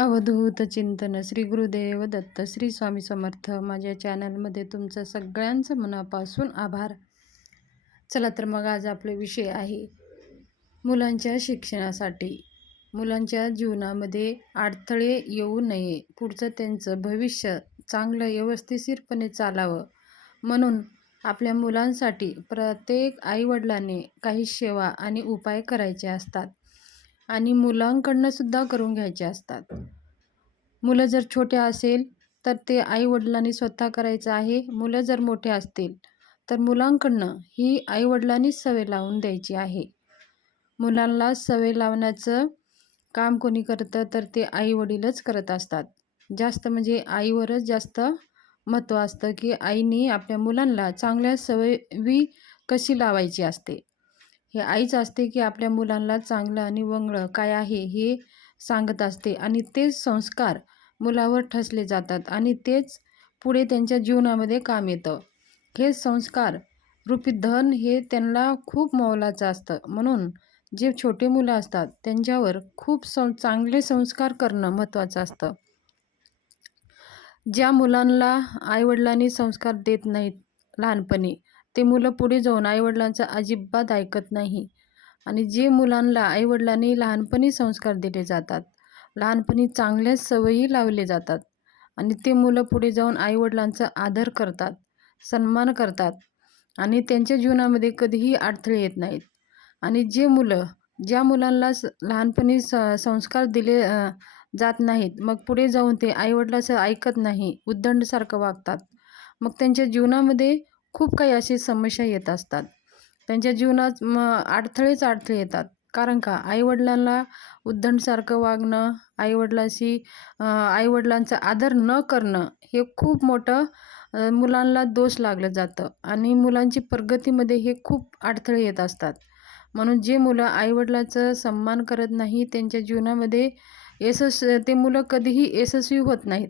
अवधूत चिंतन श्री गुरुदेव दत्त श्री स्वामी समर्थ. माझ्या चॅनलमध्ये तुमचं सगळ्यांचं मनापासून आभार. चला तर मग आज आपले विषय आहे मुलांच्या शिक्षणासाठी. मुलांच्या जीवनामध्ये अडथळे येऊ नये. पुढचं त्यांचं भविष्य चांगलं व्यवस्थितशीरपणे चालावं. म्हणून आपल्या मुलांसाठी प्रत्येक आईवडिलांनी काही सेवा आणि उपाय करायचे असतात. आणि मुलांकडनं सुद्धा करून घ्यायचे असतात. मुलं जर छोटे असेल तर ते आईवडिलांनी स्वतः करायचं आहे. मुलं जर मोठे असतील तर मुलांकडनं ही आईवडिलांनीच सवय लावून द्यायची आहे. मुलांना सवय लावण्याचं काम कोणी करतं तर ते आईवडीलच करत असतात. जास्त म्हणजे आईवरच जास्त महत्त्व असतं की आईने आपल्या मुलांना चांगल्या सवयी कशी लावायची असते. हे आईच असते की आपल्या मुलांना चांगलं आणि वंगळं काय आहे हे सांगत असते आणि तेच संस्कार मुलावर ठसले जातात आणि तेच पुढे त्यांच्या जीवनामध्ये काम येतं. हे संस्कार रूपी धन हे त्यांना खूप मोलाचं असतं. म्हणून जे छोटे मुलं असतात त्यांच्यावर खूप सं चांगले संस्कार करणं महत्त्वाचं असतं. ज्या मुलांना आईवडिलांनी संस्कार देत नाहीत लहानपणी ते मुलं पुढे जाऊन आईवडिलांचं अजिबात ऐकत नाही. आणि जे मुलांना आईवडिलांनी लहानपणी संस्कार दिले जातात लहानपणी चांगल्या सवयी लावले जातात आणि ते मुलं पुढे जाऊन आईवडिलांचा आदर करतात सन्मान करतात आणि त्यांच्या जीवनामध्ये कधीही अडथळे येत नाहीत. आणि जे मुलं ज्या मुलांना स लहानपणी स संस्कार दिले जात नाहीत मग पुढे जाऊन ते आईवडिलाचं ऐकत नाही उद्दंडसारखं वागतात. मग त्यांच्या जीवनामध्ये खूप काही अशी समस्या येत असतात. त्यांच्या जीवनात मग अडथळेच अडथळे येतात. कारण का? आईवडिलांना उद्धणसारखं वागणं आईवडिलांशी आईवडिलांचा आदर न करणं हे खूप मोठं मुलांना दोष लागलं जातं. आणि मुलांची प्रगतीमध्ये हे खूप अडथळे येत असतात. म्हणून जे मुलं आईवडिलांचं सन्मान करत नाही त्यांच्या जीवनामध्ये यशस् ते मुलं कधीही यशस्वी होत नाहीत.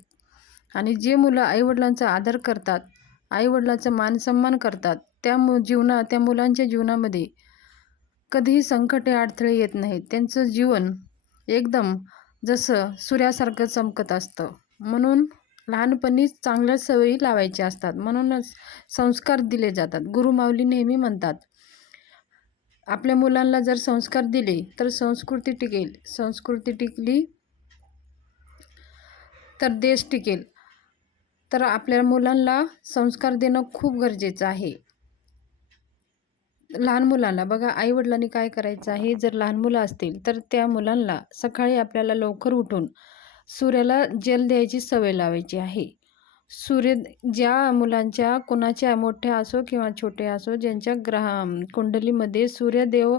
आणि जे मुलं आईवडिलांचा आदर करतात आईवडिलाचा मानसन्मान करतात. त्या मु जीवना त्या मुलांच्या जीवनामध्ये कधीही संकटे अडथळे येत नाहीत. त्यांचं जीवन एकदम जसं सूर्यासारखं चमकत असतं. म्हणून लहानपणीच चांगल्या सवयी लावायच्या असतात. म्हणूनच संस्कार दिले जातात. गुरुमाऊली नेहमी म्हणतात आपल्या मुलांना जर संस्कार दिले तर संस्कृती टिकेल. संस्कृती टिकली तर देश टिकेल. तर आपल्या मुलांना संस्कार देणं खूप गरजेचं आहे. लहान मुलांना बघा आईवडिलांनी काय करायचं आहे? जर लहान मुलं असतील तर त्या मुलांना सकाळी आपल्याला लवकर उठून सूर्याला जल द्यायची सवय लावायची आहे. सूर्य ज्या मुलांच्या कोणाच्या मोठ्या असो किंवा छोटे असो ज्यांच्या ग्रह कुंडलीमध्ये सूर्यदेव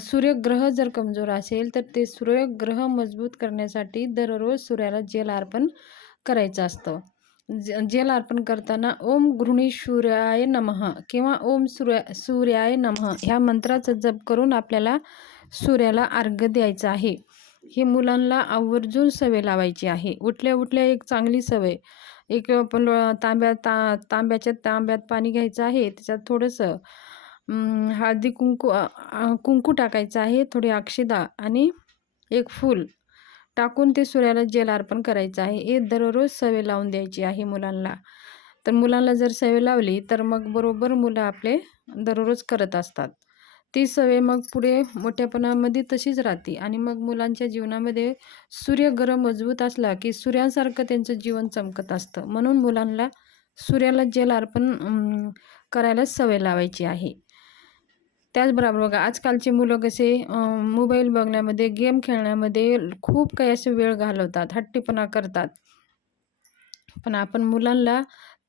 सूर्यग्रह जर कमजोर असेल तर ते सूर्यग्रह मजबूत करण्यासाठी दररोज सूर्याला जल अर्पण करायचं असतं. ज जल अर्पण करताना ओम गृहिणीश्वराय नमः किंवा ओम सूर्या सूर्याय नमः ह्या मंत्राचा जप करून आपल्याला सूर्याला अर्घ्य द्यायचं आहे. हे मुलांना आवर्जून सवय लावायची आहे. उठल्या उठल्या एक चांगली सवय. एक आपण तांब्या ता तांब्याच्या तांब्यात पाणी घ्यायचं आहे. त्याच्यात थोडंसं हळदी कुंकू कुंकू टाकायचं आहे. थोडी अक्षदा आणि एक फूल. टाकून ते सूर्याला जेल अर्पण करायचं आहे. हे दररोज सवय लावून द्यायची आहे मुलांना. तर मुलांना जर सवय लावली तर मग बरोबर मुलं आपले दररोज करत असतात. ती सवय मग पुढे मोठ्यापणामध्ये तशीच राहते. आणि मग मुलांच्या जीवनामध्ये सूर्य गरम मजबूत असला की सूर्यासारखं त्यांचं जीवन चमकत असतं. म्हणून मुलांना सूर्याला जेल अर्पण करायला सवय लावायची आहे. त्याचबरोबर बघा आजकालची मुलं कसे मोबाईल बघण्यामध्ये गेम खेळण्यामध्ये खूप काही असे वेळ घालवतात हट्टीपणा करतात. पण आपण मुलांना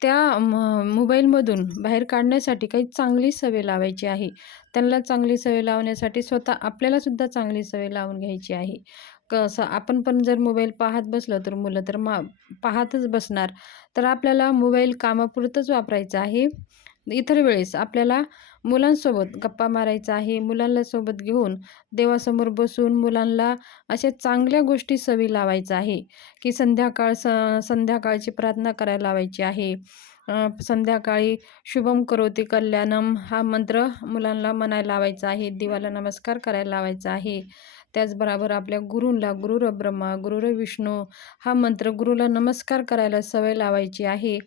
त्या मोबाईलमधून बाहेर काढण्यासाठी काही चांगली सवय लावायची आहे. त्यांना चांगली सवय लावण्यासाठी स्वतः आपल्यालासुद्धा चांगली सवय लावून घ्यायची आहे. कसं आपण पण जर मोबाईल पाहत बसलं तर मुलं तर मा पाहतच बसणार. तर आपल्याला मोबाईल कामापुरतंच वापरायचा आहे. इतर वेळेस आपल्याला मुलांसोबत गप्पा मारायचा आहे मुलांना सोबत घेऊन देवासमोर बसून मुलांना अशा चांगल्या गोष्टी सवी लावायचं आहे की संध्याकाळ स संध्याकाळची प्रार्थना करायला लावायची आहे. संध्याकाळी शुभम करोती कल्याणम हा मंत्र मुलांना म्हणायला लावायचा आहे देवाला नमस्कार करायला लावायचा आहे. त्याचबरोबर आपल्या गुरूंला गुरुर ब्रह्मा गुरुर विष्णू हा मंत्र गुरुला नमस्कार करायला सवय लावायची आहे.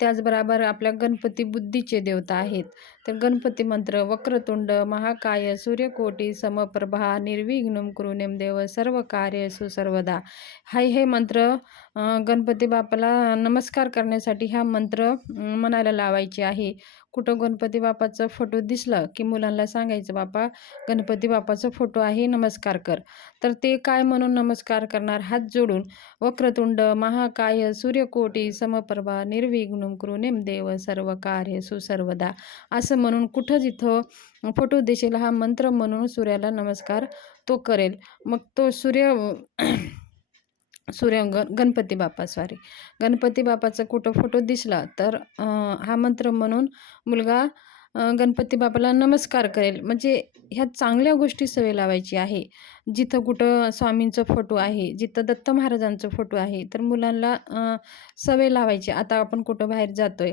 त्याचबरोबर आपल्या गणपती बुद्धीचे देवता आहेत. तर गणपती मंत्र वक्रतुंड महाकाय सूर्यकोटी समप्रभा निर्विघ्नम कुरुनेम देव सर्व कार्य सुसर्वदा. हा हे मंत्र गणपती बापाला नमस्कार करण्यासाठी हा मंत्र मनाला लावायचे आहे. कुठं गणपती बापाचा फोटो दिसला की मुलांना सांगायचं बापा गणपती बापाचा फोटो आहे नमस्कार कर. तर ते काय म्हणून नमस्कार करणार? हात जोडून वक्रतुंड महाकाय सूर्यकोटी समप्रभा निर्विघ्नम कुरुनेम देव सर्व कार्य सुसर्वदा. असं म्हणून कुठं जिथं फोटो दिसेल हा मंत्र म्हणून सूर्याला नमस्कार तो करेल. मग तो सूर्य सूर्य ग गणपती बाप्पा सॉरी गणपती बाप्पाचा कुठं फोटो दिसला तर हा मंत्र म्हणून मुलगा गणपती बाप्पाला नमस्कार करेल. म्हणजे ह्या चांगल्या गोष्टी सवय लावायची आहे. जिथं कुठं स्वामींचं फोटो आहे जिथं दत्त महाराजांचं फोटो आहे तर मुलांना सवय लावायची. आता आपण कुठं बाहेर जातोय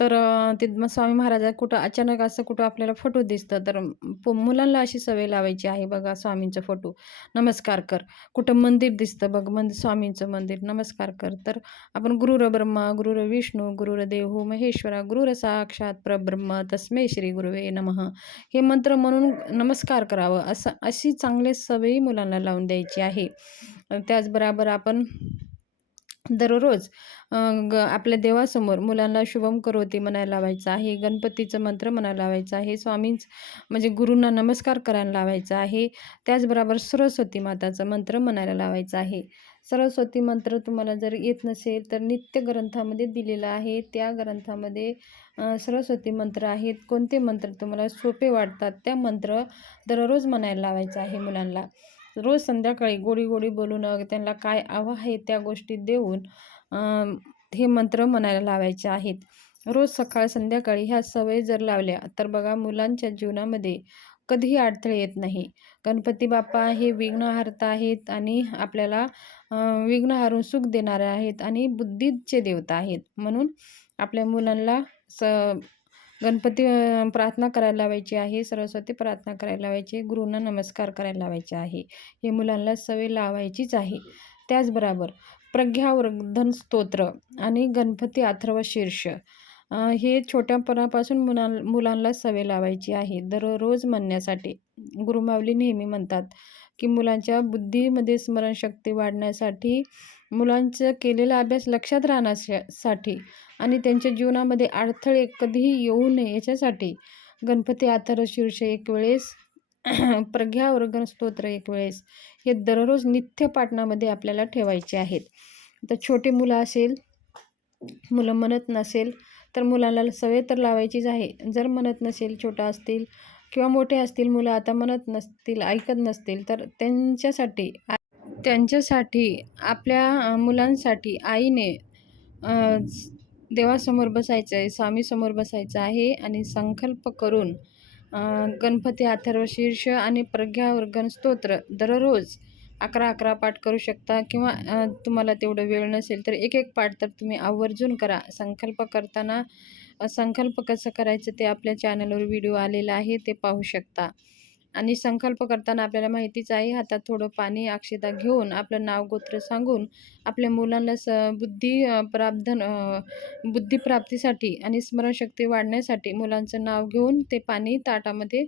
तर ते स्वामी महाराज कुठं अचानक असं कुठं आपल्याला फोटो दिसतं. तर मुलांना अशी सवय लावायची आहे बघा स्वामींचा फोटो. नमस्कार कर. कुठं मंदिर दिसतं बघ मंदिर स्वामींचं मंदिर. नमस्कार कर. तर आपण गुरुर ब्रह्मा गुरुर विष्णू गुरुर देव महेश्वरा गुरुर साक्षात परब्रह्म तस्मे श्री गुरुवे नमः. हे मंत्र म्हणून नमस्कार करावं असं अशी चांगले सवयी मुलांना लावून द्यायची आहे. त्याचबरोबर आपण दररोज ग आपल्या देवासमोर मुलांना शुभम करोती म्हणायला लावायचं आहे गणपतीचं मंत्र म्हणायला लावायचं आहे स्वामींच म्हणजे गुरूंना नमस्कार करायला लावायचा आहे त्याचबरोबर सरस्वती माताचं मंत्र म्हणायला लावायचं आहे. सरस्वती मंत्र तुम्हाला जर येत नसेल तर नित्य ग्रंथामध्ये दिलेलं आहे त्या ग्रंथामध्ये सरस्वती मंत्र आहेत कोणते मंत्र तुम्हाला सोपे वाटतात त्या मंत्र दररोज म्हणायला लावायचं आहे मुलांना. रोज संध्याकाळी गोडी गोडी बोलून त्यांना काय हवं आहे त्या गोष्टी देऊन हे मंत्र म्हणायला लावायचे आहेत. रोज सकाळ संध्याकाळी ह्या सवयी जर लावल्या तर बघा मुलांच्या जीवनामध्ये कधीही अडथळे येत नाही. गणपती बाप्पा हे विघ्नहर्ता आहेत आणि आपल्याला विघ्न हारून सुख देणारे आहेत आणि बुद्धीचे देवता आहेत. म्हणून आपल्या मुलांना स गणपती प्रार्थना करायला लावायची आहे सरस्वती प्रार्थना करायला लावायची गुरूंना नमस्कार करायला लावायचे आहे. हे मुलांना सवय लावायचीच आहे. त्याचबरोबर प्रज्ञावर्धन स्तोत्र आणि गणपती अथर्व शीर्ष हे छोट्यापणापासून मुलां मुलांना सवय लावायची आहे. दररोज म्हणण्यासाठी गुरुमावली नेहमी म्हणतात की मुलांच्या बुद्धीमध्ये स्मरणशक्ती वाढण्यासाठी मुलांचं केलेला अभ्यास लक्षात राहण्यासाठी आणि त्यांच्या जीवनामध्ये अडथळे कधीही येऊ नये याच्यासाठी. गणपती आथर शीर्ष एक वेळेस प्रज्ञावर्गन स्तोत्र एक वेळेस हे दररोज नित्य पाठणामध्ये आपल्याला ठेवायचे आहेत. तर छोटे मुलं असेल मुलं म्हणत नसेल तर मुलाला सवय तर लावायचीच आहे. जर म्हणत नसेल छोटा असतील किंवा मोठे असतील मुलं आता म्हणत नसतील ऐकत नसतील तर त्यांच्यासाठी त्यांच्यासाठी आपल्या मुलांसाठी आईने देवासमोर बसायचं आहे स्वामीसमोर बसायचं आहे आणि संकल्प करून गणपती अथर्व शीर्ष आणि प्रज्ञावर्गन स्तोत्र दररोज अकरा अकरा पाठ करू शकता किंवा तुम्हाला तेवढं वेळ नसेल तर एक एक पाठ तर तुम्ही आवर्जून करा. संकल्प करताना संकल्प कसं करायचं ते आपल्या चॅनलवर व्हिडिओ आलेला आहे ते पाहू शकता. आणि संकल्प करताना आपल्याला माहितीच आहे हातात थोडं पाणी अक्षता घेऊन आपलं नाव गोत्र सांगून आपल्या मुलांना स बुद्धी प्राप्धन बुद्धिप्राप्तीसाठी आणि स्मरणशक्ती वाढण्यासाठी मुलांचं नाव घेऊन ते पाणी ताटामध्ये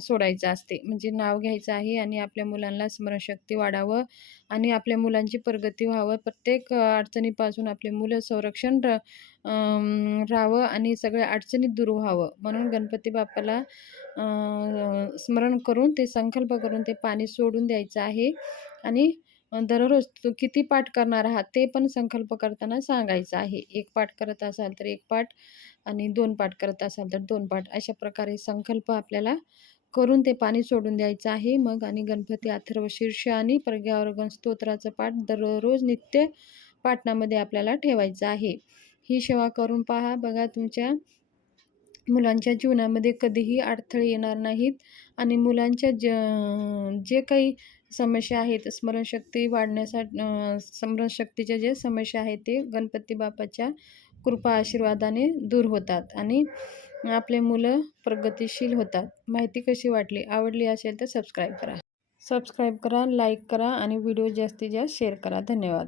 सोडायचं असते. म्हणजे नाव घ्यायचं आहे आणि आपल्या मुलांना स्मरणशक्ती वाढावं आणि आपल्या मुलांची प्रगती व्हावं. प्रत्येक अडचणीपासून आपले मुलं संरक्षण राहावं आणि सगळ्या अडचणीत दूर व्हावं. म्हणून गणपती बाप्पाला स्मरण करून ते संकल्प करून ते पाणी सोडून द्यायचं आहे. आणि दररोज तू किती पाठ करणार आहात ते पण संकल्प करताना सांगायचं आहे. एक पाठ करत असाल तर एक पाठ आणि दोन पाठ करत असाल तर दोन पाठ. अशा प्रकारे संकल्प आपल्याला करून ते पाणी सोडून द्यायचं आहे. मग आणि गणपती अथर्व शीर्ष आणि प्रज्ञावर्गन स्तोत्राचं पाठ दररोज नित्य पाठणामध्ये आपल्याला ठेवायचं आहे. ही सेवा करून पहा. बघा तुमच्या मुलांच्या जीवनामध्ये कधीही अडथळे येणार नाहीत आणि मुलांच्या ज जे काही समस्या आहेत स्मरणशक्ती वाढण्यासाठी स्मरणशक्तीच्या जे समस्या आहेत ते गणपती बाप्पाच्या कृपा आशीर्वादाने दूर होतात आणि आपले मुलं प्रगतिशील होतात. माहिती कशी वाटली आवडली असेल तर सबस्क्राईब करा. सबस्क्राईब करा लाईक करा आणि व्हिडिओ जास्तीत जास्त शेअर करा. धन्यवाद.